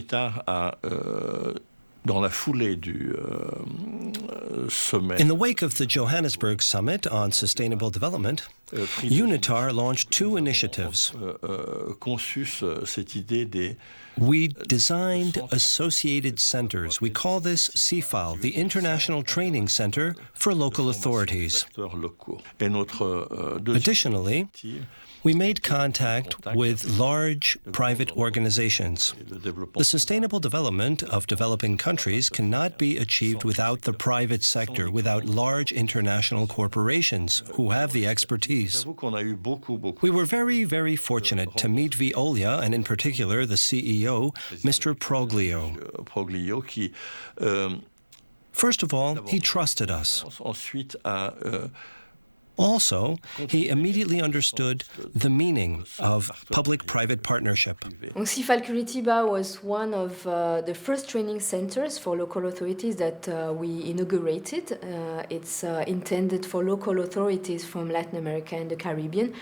humanitaire dans la foulée du sommet. In the wake of the Johannesburg Summit on Sustainable Development, UNITAR launched two initiatives. Conçu cette idée des We designed associated centers. We call this CIFAL, the International Training Center for Local Authorities. Additionally, we made contact with large private organizations. The sustainable development of developing countries cannot be achieved without the private sector, without large international corporations who have the expertise. We were very, very fortunate to meet Veolia, and in particular the CEO, Mr. Proglio. First of all, he trusted us. Also, he immediately understood the meaning of public-private partnership. CIFAL Curitiba was one of the first training centers for local authorities that we inaugurated. It's intended for local authorities from Latin America and the Caribbean.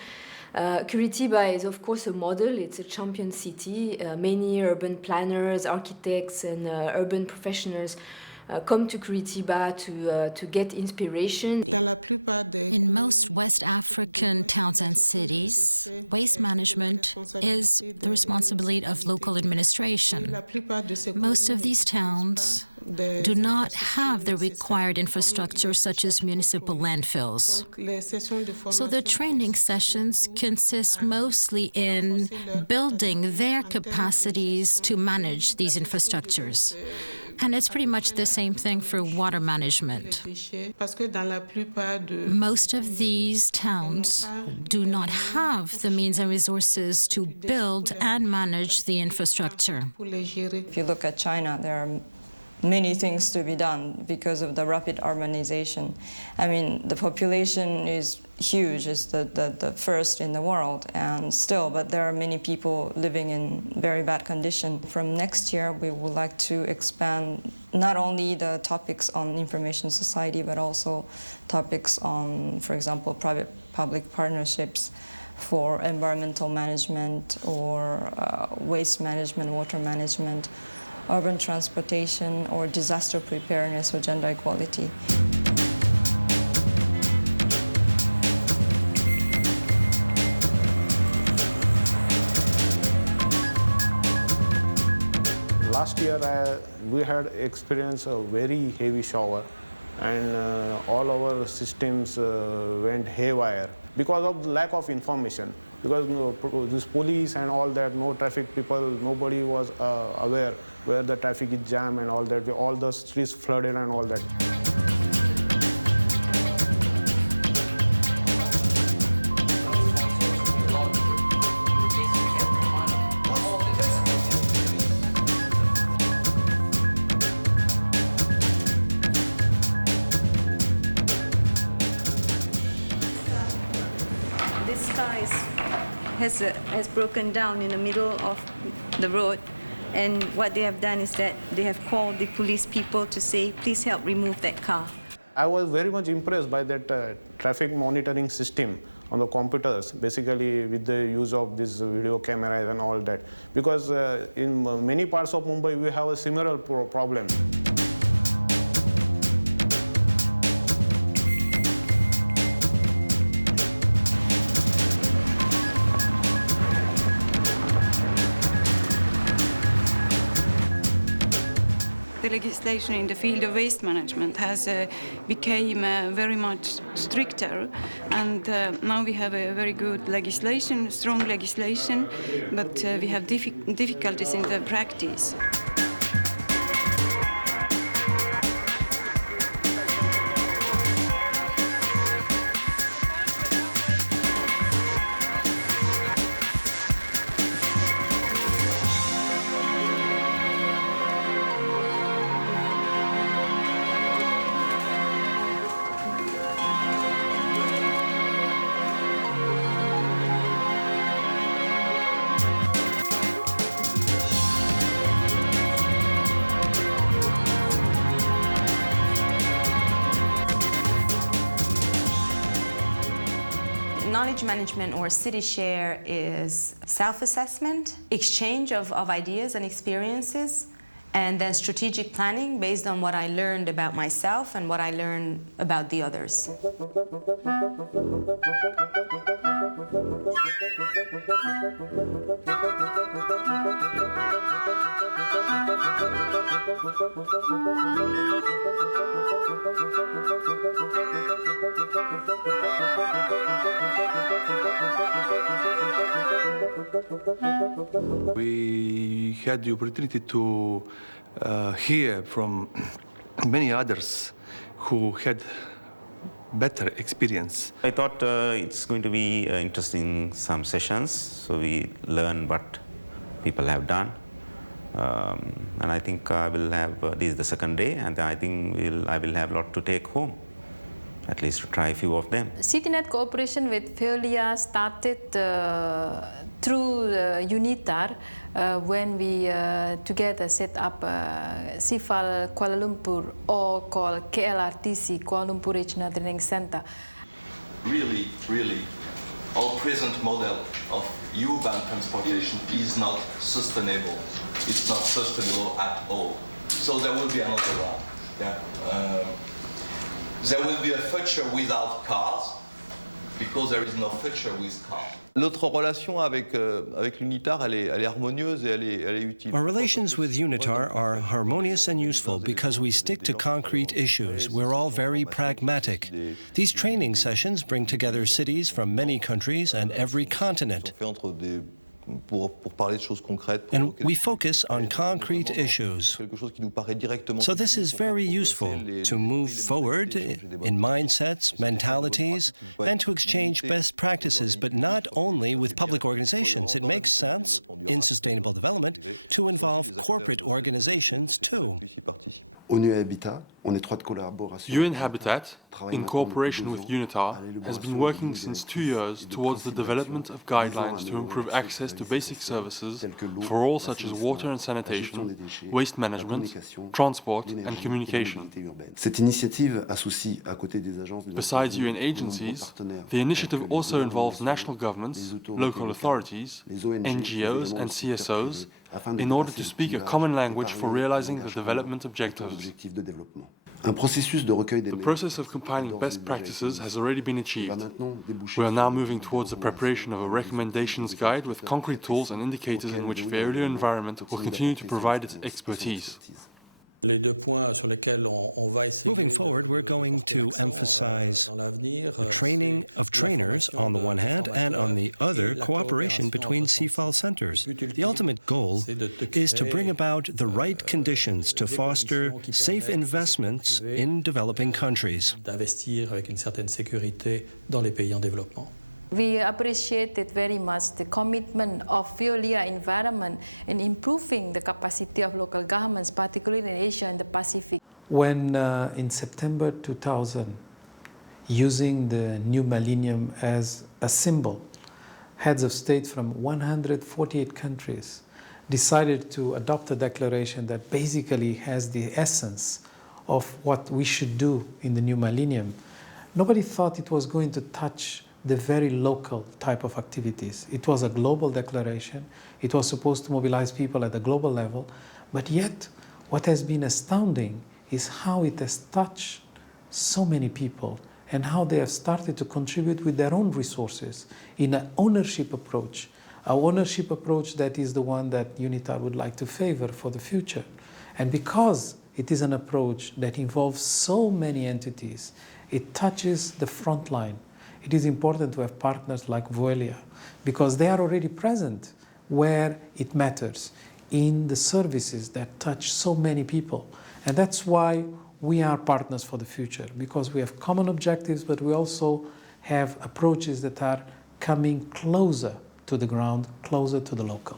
Curitiba is, of course, a model. It's a champion city. Many urban planners, architects, and urban professionals come to Curitiba to get inspiration. In most West African towns and cities, waste management is the responsibility of local administration. Most of these towns do not have the required infrastructure such as municipal landfills. So the training sessions consist mostly in building their capacities to manage these infrastructures. And it's pretty much the same thing for water management. Most of these towns do not have the means and resources to build and manage the infrastructure. If you look at China, there are many things to be done because of the rapid urbanization. I mean, the population is huge, it's the first in the world, and still, but there are many people living in very bad condition. From next year, we would like to expand not only the topics on information society, but also topics on, for example, private-public partnerships for environmental management or waste management, water management, urban transportation, or disaster preparedness or gender equality. Last year we had experienced a very heavy shower, and all our systems went haywire because of the lack of information. Because this police and all that, no traffic people, nobody was aware where the traffic is jammed and all that, all the streets flooded and all that. This car has broken down in the middle of the road, and what they have done is that they have called the police people to say, please help remove that car. I was very much impressed by that traffic monitoring system on the computers, basically with the use of these video cameras and all that, because in many parts of Mumbai we have a similar problem. The legislation in the field of waste management has become very much stricter, and now we have a very good legislation, strong legislation, but we have difficulties in the practice. Knowledge management or city share is self-assessment, exchange of ideas and experiences, and then strategic planning based on what I learned about myself and what I learned about the others. We had the opportunity to hear from many others who had better experience. I thought it's going to be interesting some sessions, so we learn what people have done. And I think I will have, this is the second day, and I think I will have a lot to take home, at least to try a few of them. CityNet cooperation with Veolia started through UNITAR when we together set up CIFAL Kuala Lumpur, or called KLRTC, Kuala Lumpur Regional Training Center. Really, our present model of urban transportation is not sustainable. It's not sustainable at all. So there will be another round. Yeah. There will be a future without cars, because there is no future with cars. Notre relation avec l'UNITAR, elle est harmonieuse et elle est utile. Our relations with UNITAR are harmonious and useful because we stick to concrete issues. We're all very pragmatic. These training sessions bring together cities from many countries and every continent. And we focus on concrete issues. So this is very useful to move forward in mindsets, mentalities, and to exchange best practices, but not only with public organizations. It makes sense in sustainable development to involve corporate organizations too. UN Habitat, in cooperation with UNITAR, has been working since 2 years towards the development of guidelines to improve access to basic services for all, such as water and sanitation, waste management, transport and communication. Besides UN agencies, the initiative also involves national governments, local authorities, NGOs and CSOs in order to speak a common language for realizing the development objectives. The process of compiling best practices has already been achieved. We are now moving towards the preparation of a recommendations guide with concrete tools and indicators in which Veolia Environment will continue to provide its expertise. Moving forward, we're going to emphasize the training of trainers on the one hand, and on the other, cooperation between CIFAL centers. The ultimate goal is to bring about the right conditions to foster safe investments in developing countries. We appreciated very much the commitment of Veolia Environment in improving the capacity of local governments, particularly in Asia and the Pacific. When in September 2000, using the new millennium as a symbol, heads of state from 148 countries decided to adopt a declaration that basically has the essence of what we should do in the new millennium, nobody thought it was going to touch the very local type of activities. It was a global declaration. It was supposed to mobilize people at the global level, but yet what has been astounding is how it has touched so many people and how they have started to contribute with their own resources in an ownership approach, that is the one that UNITAR would like to favor for the future. And because it is an approach that involves so many entities, it touches the front line. It is important to have partners like Veolia because they are already present where it matters, in the services that touch so many people. And that's why we are partners for the future, because we have common objectives, but we also have approaches that are coming closer to the ground, closer to the local.